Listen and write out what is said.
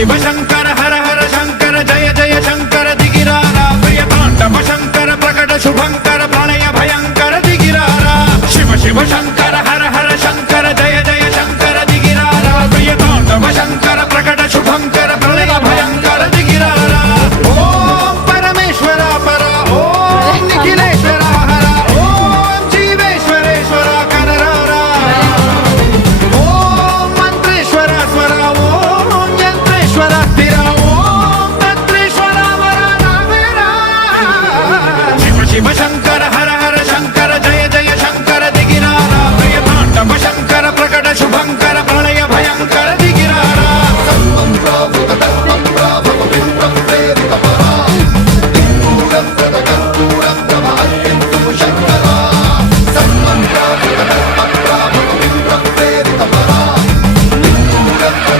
शिव शंकर हर हर शंकर जय जय शंकर दिगिरारा प्रिय तांडव शंकर प्रकट शुभंकर प्रणय भयंकर दिगिरारा शिव शिव शंकर